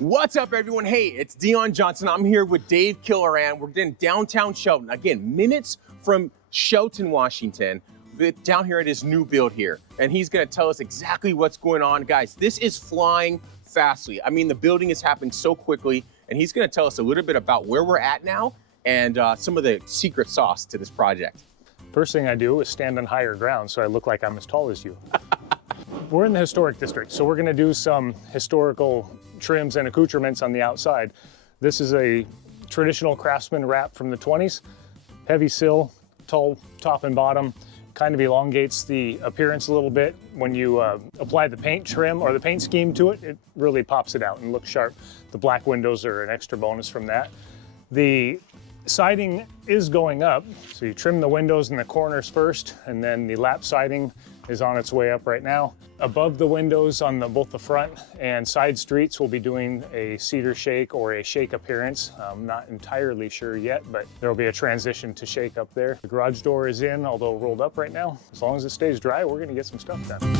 What's up, everyone? Hey, it's Dion Johnson. I'm here with Dave Killeran. We're in downtown Shelton. Again, minutes from Shelton, Washington, down here at his new build here. And he's gonna tell us exactly what's going on. Guys, this is flying fastly. I mean, the building is happening so quickly, and he's gonna tell us a little bit about where we're at now and some of the secret sauce to this project. First thing I do is stand on higher ground so I look like I'm as tall as you. We're in the historic district, so we're gonna do some historical trims and accoutrements on the outside. This is a traditional craftsman wrap from the 20s. Heavy sill, tall top and bottom, kind of elongates the appearance a little bit. When you apply the paint trim or the paint scheme to it, it really pops it out and looks sharp. The black windows are an extra bonus from that. The siding is going up, so you trim the windows in the corners first, and then the lap siding is on its way up right now. Above the windows on both the front and side streets, we'll be doing a cedar shake or a shake appearance. I'm not entirely sure yet, but there'll be a transition to shake up there. The garage door is in, although rolled up right now. As long as it stays dry, we're gonna get some stuff done.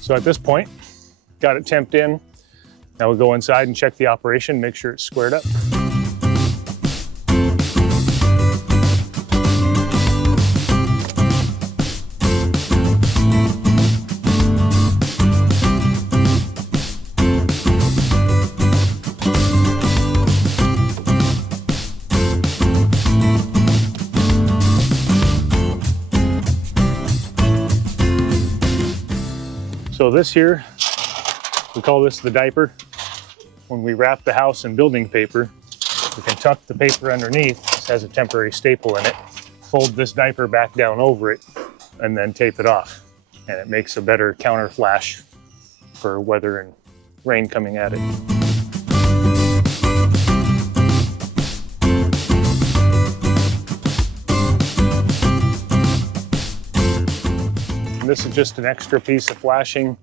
So at this point, got it temped in. Now we'll go inside and check the operation, make sure it's squared up. So this here, we call this the diaper. When we wrap the house in building paper, we can tuck the paper underneath. This has a temporary staple in it. Fold this diaper back down over it and then tape it off. And it makes a better counter flash for weather and rain coming at it. This is just an extra piece of flashing.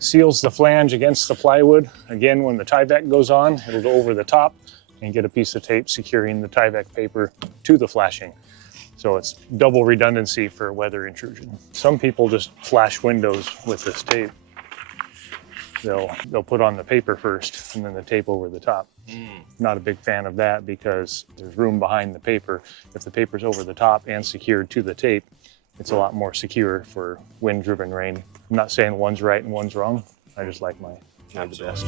Seals the flange against the plywood. Again, when the Tyvek goes on, it'll go over the top and get a piece of tape securing the Tyvek paper to the flashing. So it's double redundancy for weather intrusion. Some people just flash windows with this tape. They'll put on the paper first and then the tape over the top. Not a big fan of that because there's room behind the paper. If the paper's over the top and secured to the tape, it's a lot more secure for wind-driven rain. I'm not saying one's right and one's wrong. I just like mine the best.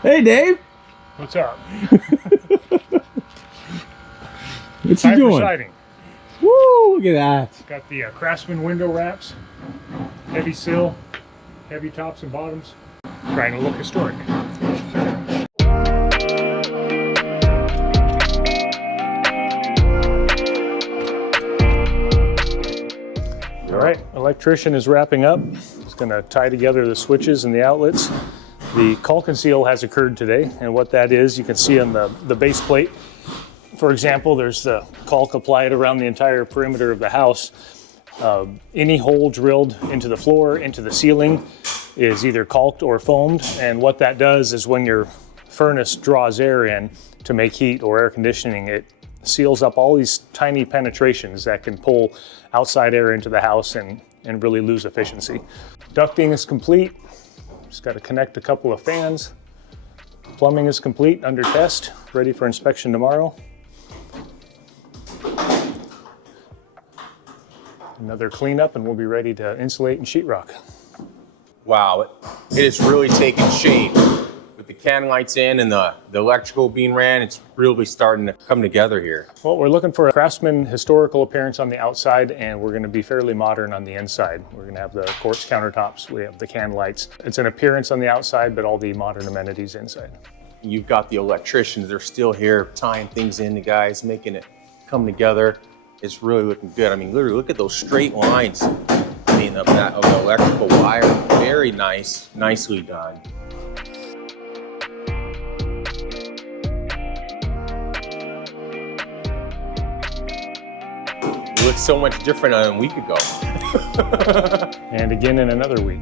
Hey, Dave. What's up? What's Time you doing? for siding. Woo! Look at that. Got the Craftsman window wraps, heavy sill, heavy tops and bottoms. Trying to look historic. All right, electrician is wrapping up. He's going to tie together the switches and the outlets. The caulk and seal has occurred today, and what that is, you can see on the base plate. For example, there's the caulk applied around the entire perimeter of the house. Any hole drilled into the floor, into the ceiling, is either caulked or foamed, and what that does is when your furnace draws air in to make heat or air conditioning, it seals up all these tiny penetrations that can pull outside air into the house and really lose efficiency. Ducting is complete. Just got to connect a couple of fans. Plumbing is complete, under test, ready for inspection tomorrow. Another cleanup and we'll be ready to insulate and sheetrock. Wow, it is really taking shape. With the can lights in and the electrical being ran, it's really starting to come together here. Well, we're looking for a Craftsman historical appearance on the outside, and we're going to be fairly modern on the inside. We're going to have the quartz countertops, we have the can lights. It's an appearance on the outside, but all the modern amenities inside. You've got the electricians, they're still here tying things in, the guys making it come together. It's really looking good. I mean, literally, look at those straight lines. I mean, of the electrical wire, very nice, nicely done. It looks so much different than a week ago. And again in another week.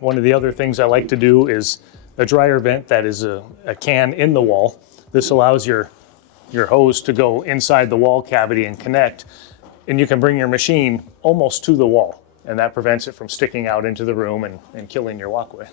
One of the other things I like to do is a dryer vent that is a can in the wall. This allows your hose to go inside the wall cavity and connect, and you can bring your machine almost to the wall, and that prevents it from sticking out into the room and killing your walkway.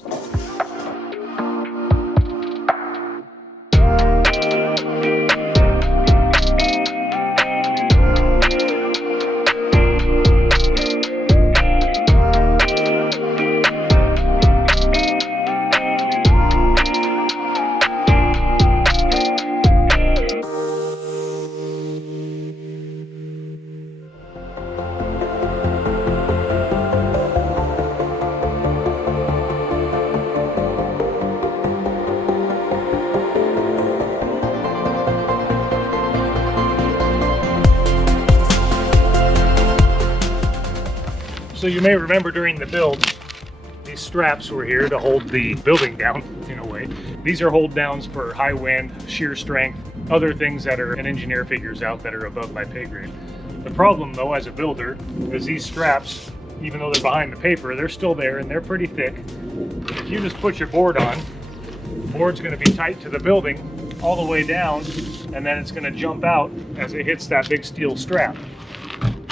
So you may remember during the build, these straps were here to hold the building down in a way. These are hold downs for high wind, shear strength, other things that an engineer figures out that are above my pay grade. The problem though, as a builder, is these straps, even though they're behind the paper, they're still there and they're pretty thick. If you just put your board on, the board's gonna be tight to the building all the way down, and then it's gonna jump out as it hits that big steel strap.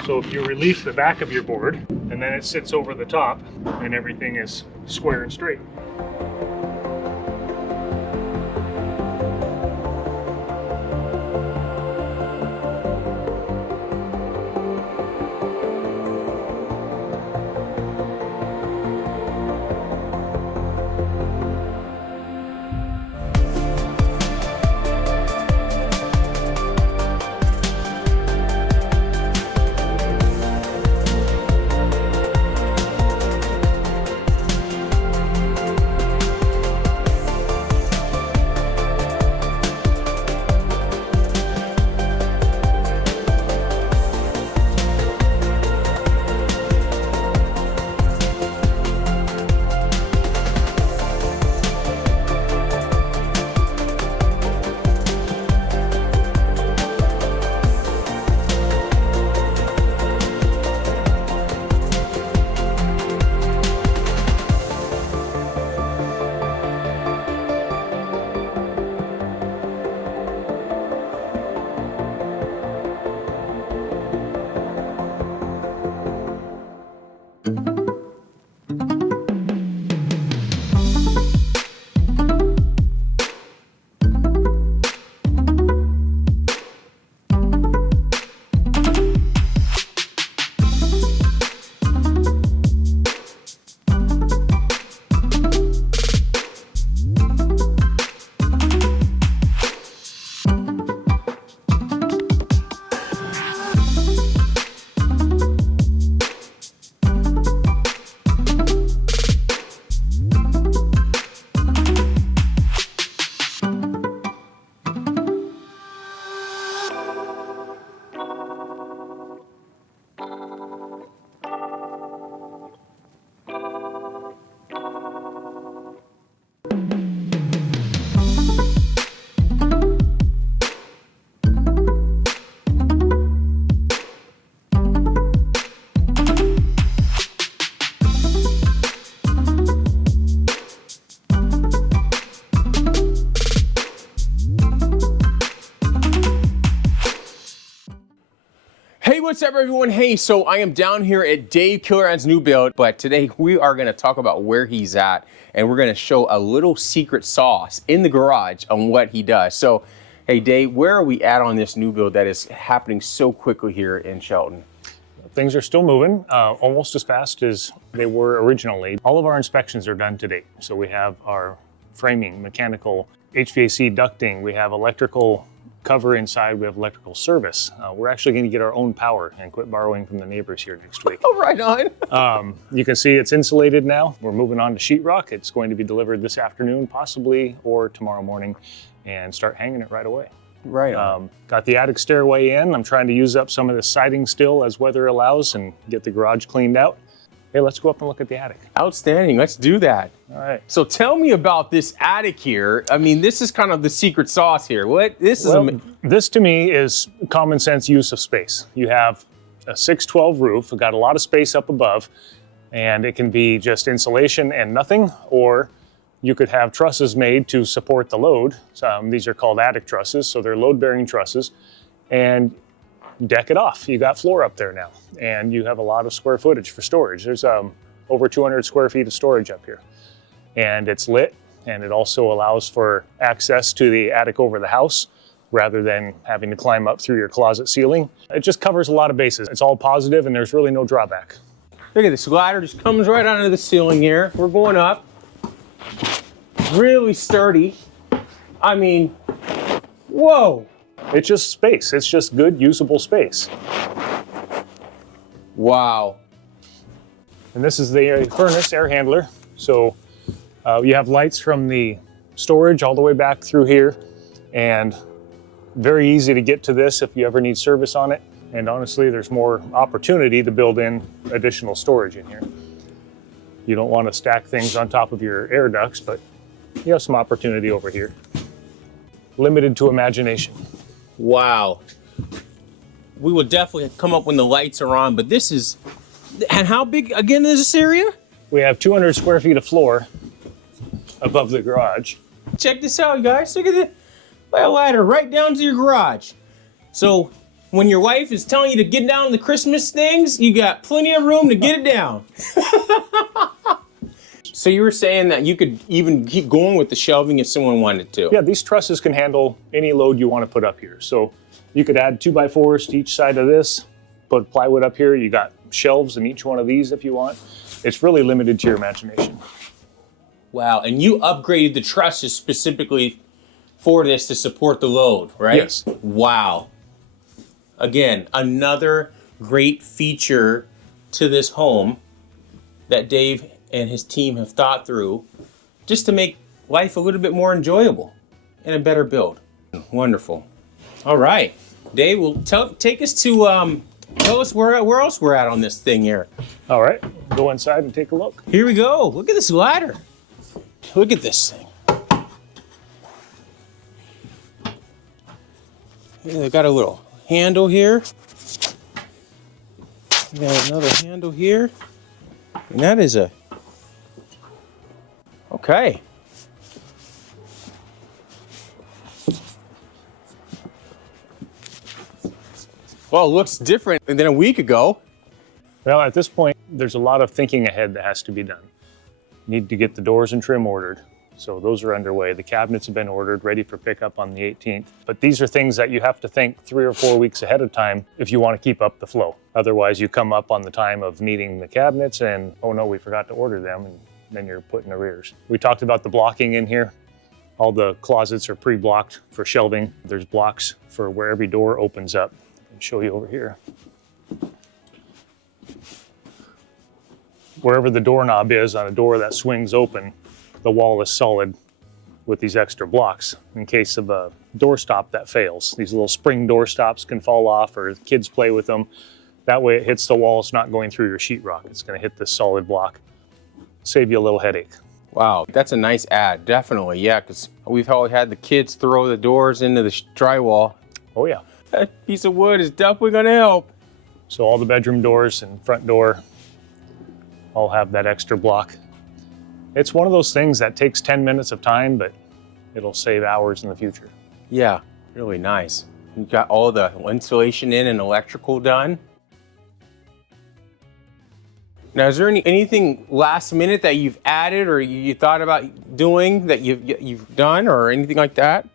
So if you release the back of your board, and then it sits over the top, and everything is square and straight. What's up, everyone? Hey, so I am down here at Dave Killoran's new build, but today we are going to talk about where he's at, and we're going to show a little secret sauce in the garage on what he does. So, hey, Dave, where are we at on this new build that is happening so quickly here in Shelton? Things are still moving, almost as fast as they were originally. All of our inspections are done to date. So we have our framing, mechanical, HVAC ducting, we have electrical cover inside, we have electrical service. We're actually going to get our own power and quit borrowing from the neighbors here next week. Oh, right on. You can see it's insulated now. We're moving on to sheetrock. It's going to be delivered this afternoon, possibly, or tomorrow morning, and start hanging it right away. Right on. Got the attic stairway in. I'm trying to use up some of the siding still as weather allows and get the garage cleaned out. Hey, let's go up and look at the attic. Outstanding. Let's do that. All right. So tell me about this attic here. I mean, this is kind of the secret sauce here. This to me is common sense use of space. You have a 612 roof, got a lot of space up above, and it can be just insulation and nothing, or you could have trusses made to support the load. These are called attic trusses, so they're load-bearing trusses, and deck it off. You got floor up there now, and you have a lot of square footage for storage. There's over 200 square feet of storage up here, and it's lit, and it also allows for access to the attic over the house rather than having to climb up through your closet ceiling. It just covers a lot of bases. It's all positive, and there's really no drawback. Look at this ladder, just comes right onto the ceiling here. We're going up. Really sturdy. I mean, whoa. It's just space. It's just good, usable space. Wow. And this is the furnace air handler. So you have lights from the storage all the way back through here, and very easy to get to this if you ever need service on it. And honestly, there's more opportunity to build in additional storage in here. You don't want to stack things on top of your air ducts, but you have some opportunity over here. Limited to imagination. Wow. We will definitely come up when the lights are on, but this is, and how big again is this area? We have 200 square feet of floor above the garage. Check this out, guys. Look at the ladder right down to your garage. So when your wife is telling you to get down the Christmas things, you got plenty of room to get it down. So you were saying that you could even keep going with the shelving if someone wanted to? Yeah, these trusses can handle any load you want to put up here. So you could add 2x4s to each side of this, put plywood up here. You got shelves in each one of these if you want. It's really limited to your imagination. Wow, and you upgraded the trusses specifically for this to support the load, right? Yes. Wow. Again, another great feature to this home that Dave and his team have thought through just to make life a little bit more enjoyable and a better build. Wonderful. All right, Dave, take us to, tell us where else we're at on this thing here. All right, go inside and take a look. Here we go. Look at this ladder. Look at this thing. Yeah, they got a little handle here. We got another handle here. And that is a, okay. Well, it looks different than a week ago. Well, at this point, there's a lot of thinking ahead that has to be done. Need to get the doors and trim ordered. So those are underway. The cabinets have been ordered, ready for pickup on the 18th. But these are things that you have to think 3 or 4 weeks ahead of time if you want to keep up the flow. Otherwise, you come up on the time of needing the cabinets and, oh no, we forgot to order them, and then you're put in arrears. We talked about the blocking in here. All the closets are pre-blocked for shelving. There's blocks for where every door opens up. I'll show you over here. Wherever the doorknob is on a door that swings open, the wall is solid with these extra blocks in case of a doorstop that fails. These little spring doorstops can fall off, or kids play with them. That way it hits the wall, it's not going through your sheetrock. It's gonna hit this solid block. Save you a little headache. Wow, that's a nice ad, definitely, yeah, because we've all had the kids throw the doors into the drywall. Oh yeah. That piece of wood is definitely gonna help. So all the bedroom doors and front door all have that extra block. It's one of those things that takes 10 minutes of time, but it'll save hours in the future. Yeah, really nice. You got all the insulation in and electrical done. Now, is there anything last minute that you've added or you thought about doing that you've done or anything like that?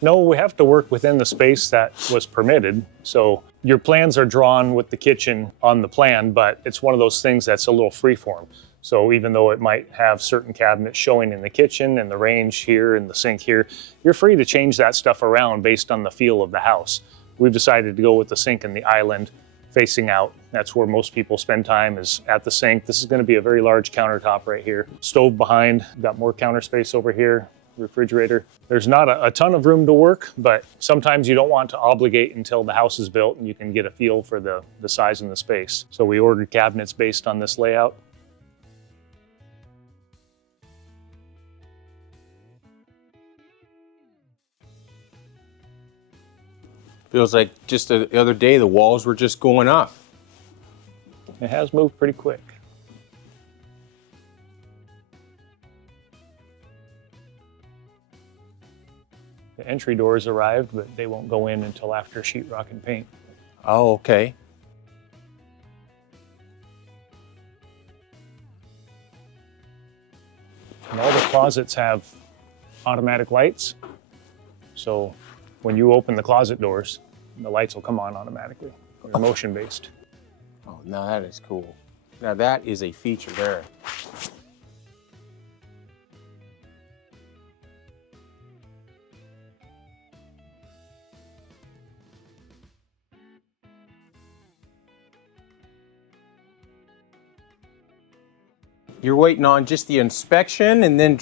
No, we have to work within the space that was permitted. So your plans are drawn with the kitchen on the plan, but it's one of those things that's a little freeform. So even though it might have certain cabinets showing in the kitchen and the range here and the sink here, you're free to change that stuff around based on the feel of the house. We've decided to go with the sink and the island facing out. That's where most people spend time, is at the sink. This is going to be a very large countertop right here. Stove behind, got more counter space over here, refrigerator. There's not a ton of room to work, but sometimes you don't want to obligate until the house is built and you can get a feel for the size and the space. So we ordered cabinets based on this layout. Feels like just the other day the walls were just going up. It has moved pretty quick. The entry doors arrived, but they won't go in until after sheetrock and paint. Oh, okay. And all the closets have automatic lights. So when you open the closet doors, the lights will come on automatically. They're motion-based. Oh, now that is cool. Now that is a feature there. You're waiting on just the inspection and then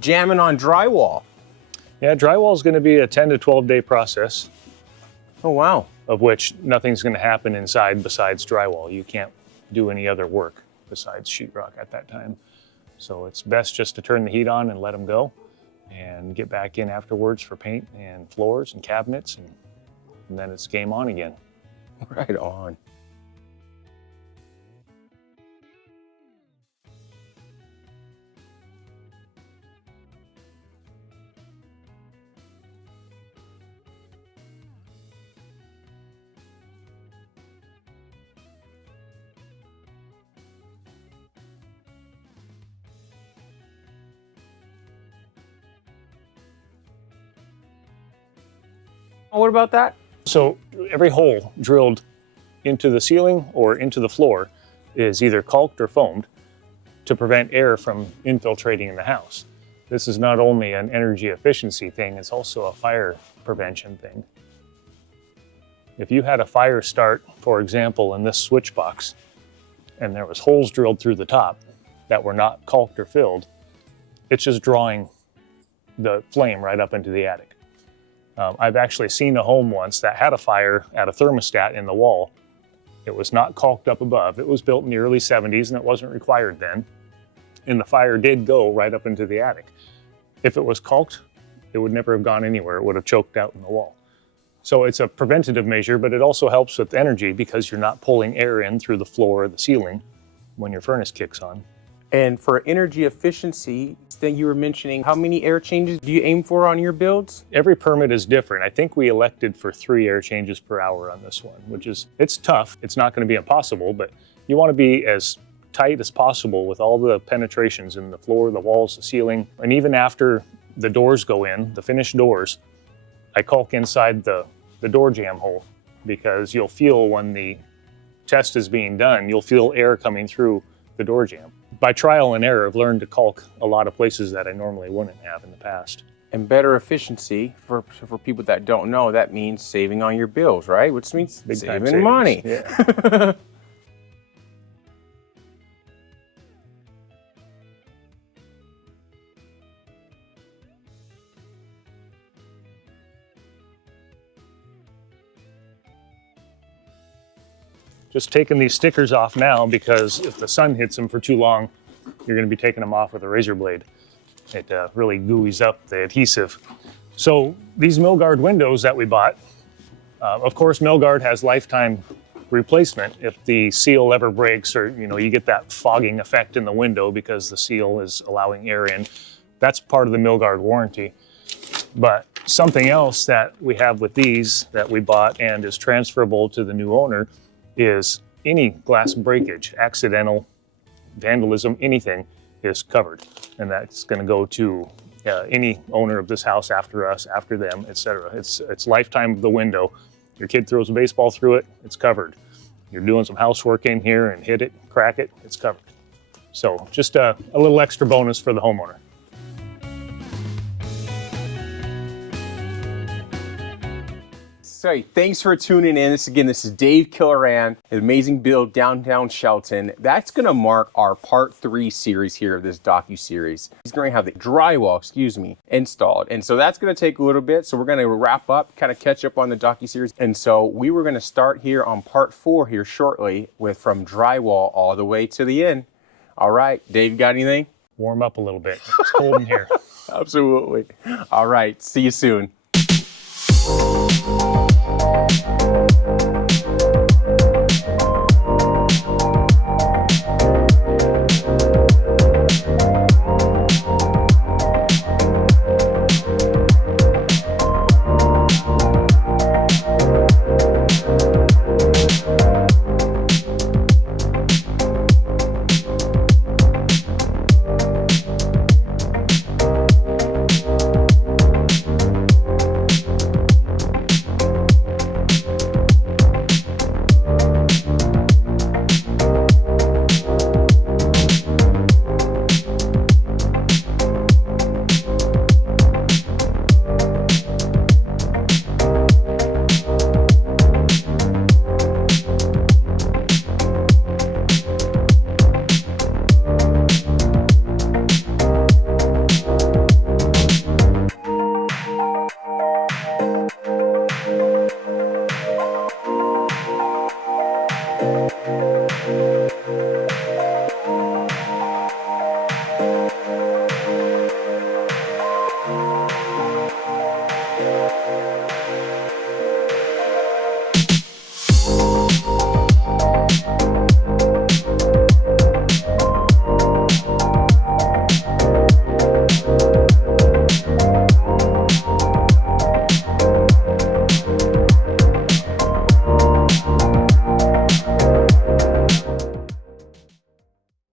jamming on drywall. Yeah, drywall is going to be a 10 to 12 day process. Oh, wow. Of which nothing's going to happen inside besides drywall. You can't do any other work besides sheetrock at that time. So it's best just to turn the heat on and let them go and get back in afterwards for paint and floors and cabinets, and then it's game on again. Right on. What about that? So every hole drilled into the ceiling or into the floor is either caulked or foamed to prevent air from infiltrating in the house. This is not only an energy efficiency thing, it's also a fire prevention thing. If you had a fire start, for example, in this switch box, and there was holes drilled through the top that were not caulked or filled, it's just drawing the flame right up into the attic. I've actually seen a home once that had a fire at a thermostat in the wall. It was not caulked up above. It was built in the early 70s and it wasn't required then. And the fire did go right up into the attic. If it was caulked, it would never have gone anywhere. It would have choked out in the wall. So it's a preventative measure, but it also helps with energy because you're not pulling air in through the floor or the ceiling when your furnace kicks on. And for energy efficiency, then you were mentioning how many air changes do you aim for on your builds? Every permit is different. I think we elected for 3 air changes per hour on this one, which is, it's tough. It's not going to be impossible, but you want to be as tight as possible with all the penetrations in the floor, the walls, the ceiling. And even after the doors go in, the finished doors, I caulk inside the door jamb hole because you'll feel when the test is being done, you'll feel air coming through the door jamb. By trial and error, I've learned to caulk a lot of places that I normally wouldn't have in the past. And better efficiency, for people that don't know, that means saving on your bills, right? Which means Big time saving money. Yeah. Just taking these stickers off now because if the sun hits them for too long, you're going to be taking them off with a razor blade. It really gooeys up the adhesive. So these Milgard windows that we bought, of course Milgard has lifetime replacement if the seal ever breaks or you get that fogging effect in the window because the seal is allowing air in. That's part of the Milgard warranty. But something else that we have with these that we bought and is transferable to the new owner is any glass breakage, accidental vandalism, anything is covered. And that's going to go to any owner of this house after us, after them, etc. It's lifetime of the window. Your kid throws a baseball through it, it's covered. You're doing some housework in here and hit it, crack it, it's covered. So just a little extra bonus for the homeowner. So thanks for tuning in. This is Dave Killeran, an amazing build downtown Shelton. That's gonna mark our part 3 series here of this docu-series. He's gonna have the drywall, installed. And so that's gonna take a little bit. So we're gonna wrap up, kind of catch up on the docu-series. And so we were gonna start here on part 4 here shortly with from drywall all the way to the end. All right, Dave, got anything? Warm up a little bit, it's cold in here. Absolutely. All right, see you soon.